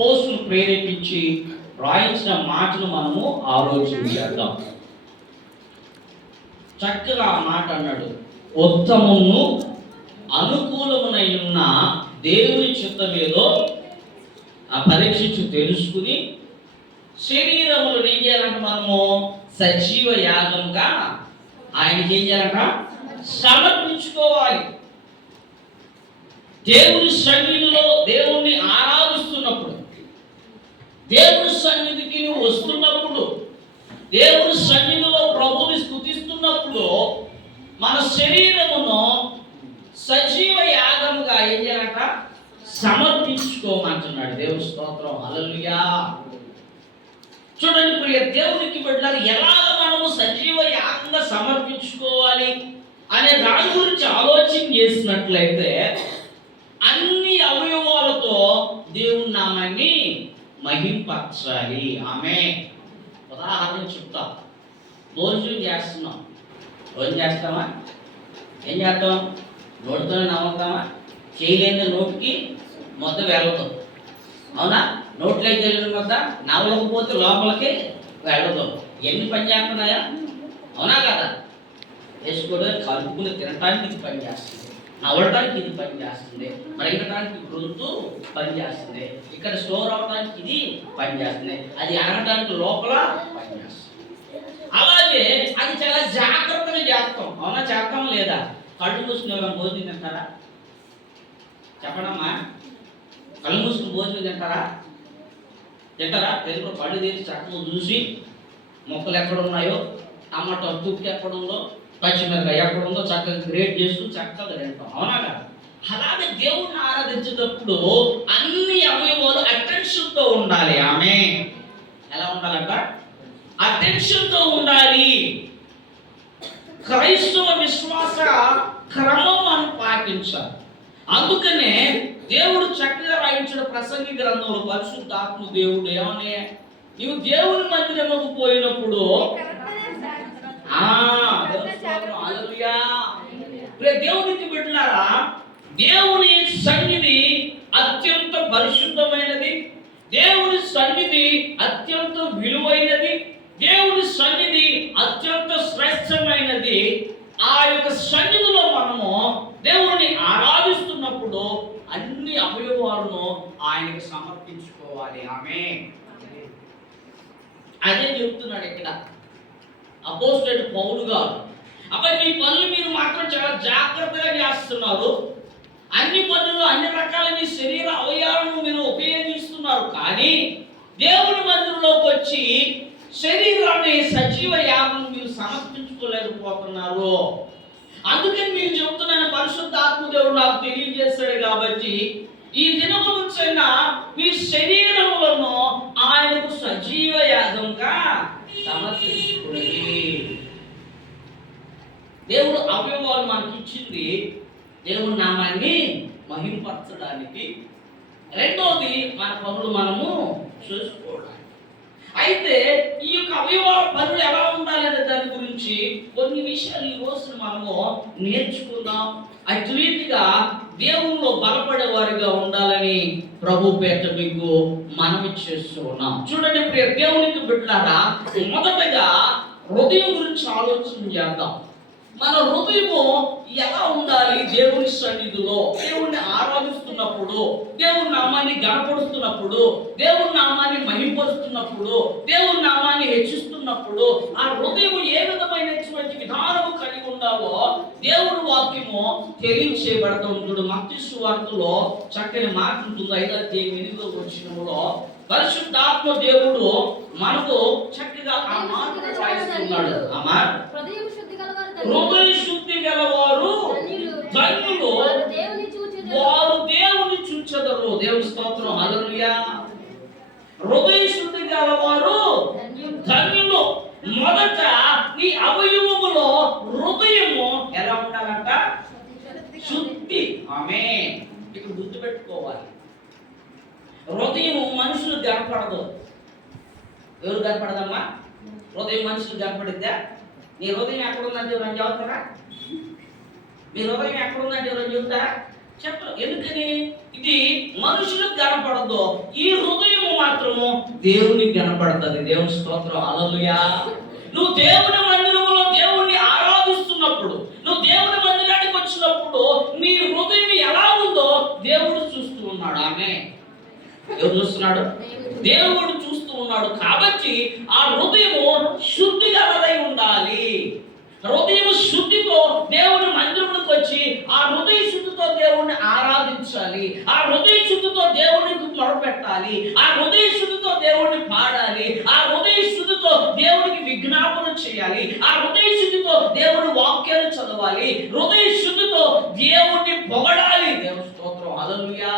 పోస్టును ప్రేరేపించి రాయించిన మాటను మనము ఆలోచించేద్దాం. చక్కగా ఆ మాట అన్నాడు, ఉత్తమము అనుకూలమునై ఉన్న దేవుని చిత్తమేదో పరీక్షించి తెలుసుకుని శరీరములు ఏం చేయాలంట, మనము సజీవ యాగంగా ఆయనకి ఏం చేయాలంట, సమర్పించుకోవాలి. దేవుని సన్నిధిలో దేవుణ్ణి ఆరాధిస్తున్నప్పుడు, దేవుని సన్నిధికి నువ్వు వస్తున్నప్పుడు, దేవుని సన్నిధిలో ప్రభుని స్తుతిస్తున్నప్పుడు మన శరీరమును సజీవ యాగముగా ఏం చేయాలంట, సమర్పించుకోమంటున్నాడు. దేవుని స్తోత్రం, హల్లెలూయా. చూడండి ప్రియ దేవునికి బిడ్డలారా, ఎలాగ మనము సజీవ యాగంగా సమర్పించుకోవాలి అనే దాని గురించి ఆలోచన చేసినట్లయితే అన్ని అవయవాలతో దేవుని నామాన్ని మహింపరచాలి. ఆమె ఉదాహరణ చెప్తా. భోజనం చేస్తున్నాం, భోజనం చేస్తామా? ఏం చేస్తాం? నోటితోనే నవ్వుతామా? చేయలేని నోటికి మొత్తం వెళ్ళదు, అవునా? నోట్లోకి వెళ్ళిన మొత్త నవ్వలేకపోతే లోపలికి వెళ్ళదు. ఎన్ని పని చేస్తున్నాయా? అవునా కదా? వేసుకోవడానికి, కలుపుకుని తినటానికి ఇది పని చేస్తుంది, నవ్వడానికి ఇది పని చేస్తుంది, మరింగటానికి గొంతు పని చేస్తుంది, ఇక్కడ స్టోర్ అవడానికి ఇది పని చేస్తుంది, అది అనడానికి లోపల పని చేస్తుంది. అలాగే అది చాలా జాగ్రత్తగా చేస్తాం, అవునా? చేస్తాం లేదా? కళ్ళు మూసుకుని ఎవరైనా భోజనం తింటారా? చెప్పడమ్మా, కళ్ళు మూసుకుని భోజనం తింటారా? తెలుగు కళ్ళు తీసి చక్కగా చూసి మొక్కలు ఎక్కడ ఉన్నాయో, టమాటో తుక్కు ఎక్కడ ఉందో, పచ్చిమిరకాయ ఎక్కడ ఉందో చక్కగా గ్రేట్ చేస్తూ చక్కగా తింటాం, అవునా కదా? అలాగే దేవుణ్ణి ఆరాధించేటప్పుడు అన్ని అవయవాలు అటెన్షన్తో ఉండాలి. ఆమె ఎలా ఉండాలంట? అటెన్షన్తో ఉండాలి. క్రైస్తవ విశ్వాస క్రమం మనం పాటించాలి. అందుకనే దేవుడు చక్కగా రాయించిన ప్రసంగి గ్రంథంలో పరిశుద్ధాత్మ దేవుడు ఏమని, నీవు దేవుని మందిరముకు పోయినప్పుడు దేవునికి బిడ్డలారా, దేవుని సన్నిధి అత్యంత పరిశుద్ధమైనది, దేవుని సన్నిధి అత్యంత విలువైనది, దేవుని సన్నిధి అత్యంత శ్రేష్టమైనది. ఆ యొక్క సన్నిధిలో మనము దేవుణ్ణి ఆరాధిస్తున్నప్పుడు అన్ని అవయవాలను ఆయనకు సమర్పించుకోవాలి. ఆమె అదే చెప్తున్నాడు ఇక్కడ అపోస్తలుడు పౌలు గారు. అప్పుడు మీ పనులు మీరు మాత్రం చాలా జాగ్రత్తగా చేస్తున్నారు, అన్ని పనులు అన్ని రకాల మీ శరీర అవయవాలను మీరు ఉపయోగిస్తున్నారు, కానీ దేవుని మందిరంలోకి వచ్చి శరీరాన్ని సజీవ యాగం మీరు సమర్పించుకోలేకపోతున్నారు. అందుకని మీరు చెబుతున్నాను, పరిశుద్ధాత్మ దేవుడు నాకు తెలియజేస్తాడు కాబట్టి ఈ దినము నుంచైనా మీ శరీరములను ఆయనకు సజీవ యాగంగా సమర్పించుకోండి. దేవుడు అవయవాలు మనకి ఇచ్చింది దేవుడి నామాన్ని మహింపరచడానికి, రెండోది మన పనులు మనము చూసుకోవడానికి. అయితే ఈ యొక్క అవయవాల పనులు ఎలా ఉండాలనే దాని గురించి కొన్ని విషయాలు ఈ రోజు మనము నేర్చుకుందాం. అటు రీతిగా దేవుల్లో బలపడే వారిగా ఉండాలని ప్రభు పేట మీకు మనవి చేస్తూ ఉన్నాం. చూడండి ప్రియ దేవునికి బిడ్డలారా, మొదటగా హృదయం గురించి ఆలోచన చేద్దాం. మన హృదయము ఎలా ఉండాలి? దేవుని సన్నిధిలో దేవుణ్ణి ఆరాధిస్తున్నప్పుడు, దేవుని నామాన్ని గణపరుస్తున్నప్పుడు, దేవుని నామాన్ని మహింపరుస్తున్నప్పుడు, దేవుని నామాన్ని హెచ్చిస్తున్నప్పుడు ఆ హృదయం ఏ విధమైనటువంటి విధానము కలిగి ఉండాలో దేవుని వాక్యము తెలియచేయబడతాం. చూడు, మత్తయి సువార్తలో చక్కని మాట ఉంటుంది. 5:8 వచనంలో పరిశుద్ధాత్మ దేవుడు మనకు చక్కగా ఆ మాట రాయిస్తున్నాడు. ఆ మాట, హృదయ శుద్ధి గలవారు ధన్యులు, వారు దేవుని చూచెదరు. దేవుని స్తోత్రం, హల్లెలూయా. హృదయ శుద్ధి గలవారు ధన్యులు. మొదట నీ అవయవములో హృదయము ఎలా ఉండాలంట? శుద్ధి. ఆమేన్. ఇక్కడ గుర్తుపెట్టుకోవాలి, హృదయం మనుషులు గనపడదు. ఎవరు గనపడదమ్మా? హృదయం మనుషులు గనపడిద్దా? నీ హృదయం ఎక్కడుందంటే ఎవరైనా చెబుతారా? మీ హృదయం ఎక్కడుందంటే ఎవరైనా చెబుతారా? చెప్పరు. ఎందుకని? ఇది మనుషులకు కనపడదు, ఈ హృదయం మాత్రము దేవునికి కనపడుతుంది. దేవుని స్తోత్రం, హల్లెలూయా. నువ్వు దేవుని మందిరంలో దేవుణ్ణి ఆరాధిస్తున్నప్పుడు, నువ్వు దేవుని మందిరానికి వచ్చినప్పుడు నీ హృదయం ఎలా ఉందో దేవుడు చూస్తూ ఉన్నాడు. ఆమె ఎవరు చూస్తున్నాడు? దేవుడు చూస్తూ ఉన్నాడు. కాబట్టి ఆ హృదయము శుద్ధి గలదై ఉండాలి. హృదయం శుద్ధితో దేవుని మందిరంలోకి వచ్చి ఆ హృదయ శుద్ధితో దేవుణ్ణి ఆరాధించాలి. ఆ హృదయ శుద్ధితో దేవునికి మొరపెట్టాలి. ఆ హృదయ శుద్ధితో దేవుణ్ణి పాడాలి. ఆ హృదయ శుద్ధితో దేవునికి విజ్ఞాపన చేయాలి. ఆ హృదయ శుద్ధితో దేవుని వాక్యాలు చదవాలి. హృదయ శుద్ధితో దేవుణ్ణి పొగడాలి. దేవుని స్తోత్రం, హల్లెలూయా.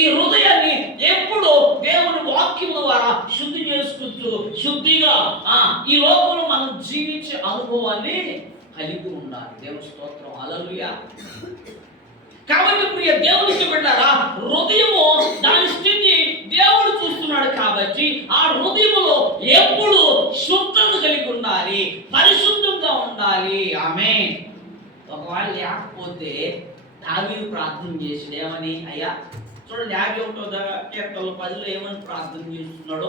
ఈ హృదయాన్ని ఎప్పుడు దేవుని వాక్యం ద్వారా శుద్ధి చేసుకుంటూ శుద్ధిగా ఈ లోకంలో మనం జీవించే అనుభవాన్ని కలిగి ఉండాలి. దేవుని స్తోత్రం, హల్లెలూయా. కాబట్టి ప్రియ దేవునికి బిడ్డలారా, హృదయము దాని స్థితి దేవుడు చూస్తున్నాడు. కాబట్టి ఆ హృదయములో ఎప్పుడు శుద్ధత కలిగి ఉండాలి, పరిశుద్ధంగా ఉండాలి. ఆమేన్. ఒకవేళ లేకపోతే దావీదు ప్రార్థన చేసి ఏమని, అయ్యా చూడండి 51వ కీర్తనలో 10లో ఏమని ప్రార్థన చేస్తున్నాడో,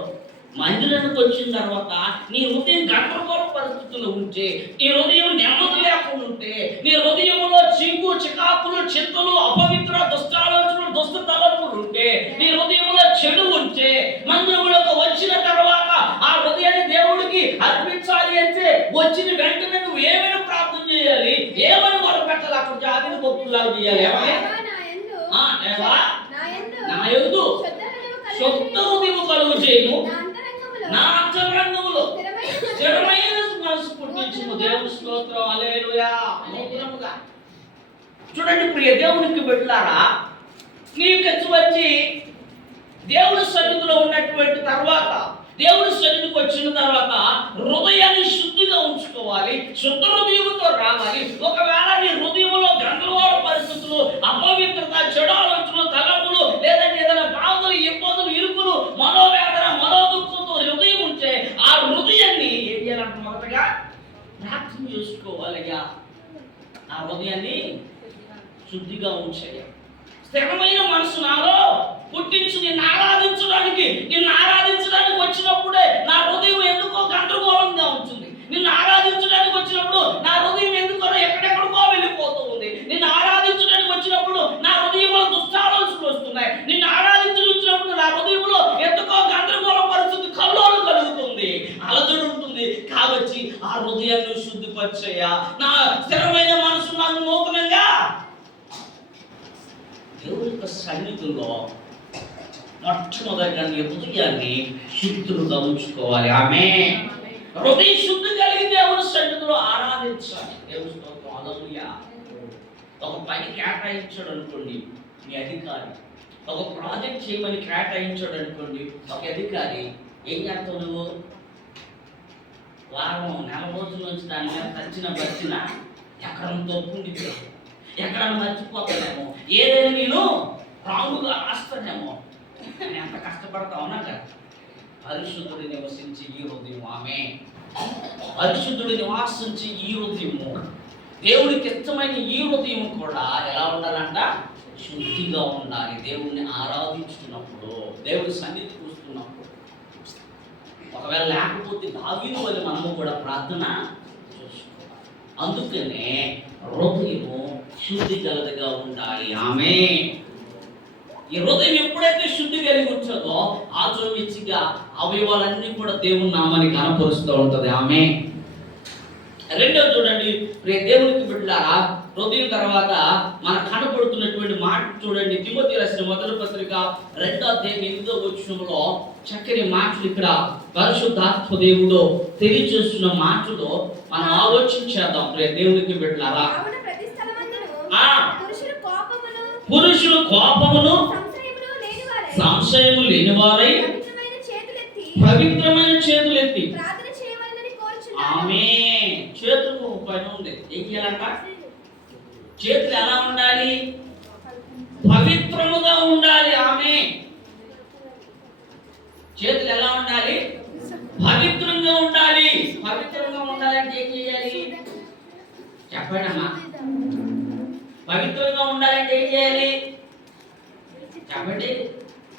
మందిరానికి వచ్చిన తర్వాత నీ హృదయం గందరగోళ పరిస్థితుల్లో ఉంటే, నీ హృదయం నెమ్మది లేకుండా ఉంటే, నీ హృదయంలో చింగు చికాకులు చింతలు అపవిత్ర దుష్టాలోచనలు దుష్ట తలంపులు ఉంటే, నీ హృదయంలో చెడు ఉంటే, మందిరంలోకి వచ్చిన తర్వాత ఆ హృదయాన్ని దేవుడికి అర్పించాలి అంటే వచ్చిన వెంటనే నువ్వు ఏమైనా ప్రార్థన చేయాలి, ఏమని మొదలుపెట్టాలి? అక్కడ జాతిని భక్తులాగా చేయాలి. ఏమని? నా యందు శుద్ధ హృదయము కలుగు చేయము, నా అంతరంగములో స్థిరమైన మనసు పుట్టించుము. దేవుని స్తోత్రం, హల్లెలూయా. చూడండి ప్రియ దేవునికి బిడ్డలారా, నీకు వచ్చి దేవుని సన్నిధిలో ఉన్నటువంటి తర్వాత, దేవుని సన్నిధికి వచ్చిన తర్వాత హృదయాన్ని శుద్ధిగా ఉంచుకోవాలి, శుద్ధ హృదయంతో రావాలి. ఒకవేళ నీ హృదయంలో గందరగోళ పరిస్థితులు, అపవిత్రత, చెడు ఆలోచనలు, తలంపులు, లేదంటే ఏదైనా బాధలు, ఇబ్బందులు, ఇరుకులు, మనోవేదన, మనోదుఃఖంతో హృదయం ఉంటే ఆ హృదయాన్ని ఏం చేయాలంటే మొదటగా ప్రార్థన చేసుకోవాలయ్యా. ఆ హృదయాన్ని శుద్ధిగా ఉంచాలి. స్థిరమైన మనసు నాలో పుట్టించు, నిన్ను ఆరాధించడానికి వచ్చినప్పుడే నా హృదయం ఎందుకో గందరగోళంగా ఉంటుంది. నిన్ను ఆరాధించడానికి వచ్చినప్పుడు నా హృదయం ఎందుకో ఎక్కడెక్కడికో వెళ్ళిపోతూ ఉంది. నిన్ను ఆరాధించడానికి వచ్చినప్పుడు నా హృదయంలో దుష్టాలోచనలు వస్తున్నాయి. నిన్ను ఆరాధించడానికి వచ్చినప్పుడు నా హృదయంలో ఎందుకో గందరగోళ పరిస్థితి, కల్లోలం కలుగుతుంది, అలజడి ఉంటుంది. కాబట్టి ఆ హృదయాన్ని శుద్ధిపరిచేయ, నా స్థిరమైన మనసు నాకు నూతనంగా దేవుని యొక్క సన్నిధిలో మొట్టమొదటిగా నీ హృదయాన్ని శుద్ధులుగా ఉంచుకోవాలి. ఆమేన్. హృదయ శుద్ధి కలిగి దేవుని సన్నిధిలో ఆరాధించాలి. దేవుని స్తోత్రం, హల్లెలూయా. ఒక పని కేటాయించాడు అనుకోండి మీ అధికారి, ఒక ప్రాజెక్ట్ చేయమని కేటాయించాడు అనుకోండి ఒక అధికారి, ఏం చేస్తావు నువ్వు? వారం నెల రోజుల నుంచి దాని మీద వచ్చిన ఎక్కడంతో పుండితే, ఎక్కడ మర్చిపోతానేమో, ఏదైనా నేను రాంగుగా రాస్తానేమో అని ఎంత కష్టపడతా ఉన్నా కదా. పరిశుద్ధుడి నివసించి ఈ హృదయం, ఆమేన్. పరిశుద్ధుడి నివాసించి ఈ హృదయము, దేవుడికి ఇష్టమైన ఈ హృదయం కూడా ఎలా ఉండాలంట? శుద్ధిగా ఉండాలి. దేవుణ్ణి ఆరాధించుతున్నప్పుడు, దేవుడి సన్నిధికి వస్తున్నప్పుడు. ఒకవేళ లేకపోతే దావీదు వలె మనము కూడా ప్రార్థన చేసుకోవాలి. అందుకనే హృదయము శుద్ధి కలదిగా ఉండాలి. ఆమేన్. ఈ హృదయం ఎప్పుడైతే శుద్ధి కలిగి ఉంటుందో ఆచోమిచ్చిగా అవయవాలన్నీ కూడా దేవుని నామాన్ని కనపరుస్తూ ఉంటుంది. ఆమేన్. రెండోది చూడండి దేవునికి బిడ్డలారా, హృదయం తర్వాత మనకు కనపడుతున్నటువంటి మాట చూడండి. తిమోతి రాసిన మొదటి పత్రిక 2వ అధ్యాయం 8వ వచనంలో చక్కని మాటలు ఇక్కడ పరిశుద్ధాత్మ దేవుడు తెలియజేస్తున్న మాటలు మనం ఆలోచించేద్దాం. దేవునికి బిడ్డలారా, పురుషులు కోపమును సంశయము లేనివారై పవిత్రమైన చేతులెత్తి ఆమేన్. చేతులకు ఒక పని ఉంది. ఏం చేయాలంట? చేతులు ఎలా ఉండాలి? పవిత్రముగా ఉండాలి. ఆమేన్. చేతులు ఎలా ఉండాలి? పవిత్రంగా ఉండాలి. పవిత్రంగా ఉండాలంటే ఏం చేయాలి చెప్పండి అమ్మా. పవిత్రంగా ఉండాలంటే ఏం చేయాలి చెప్పండి?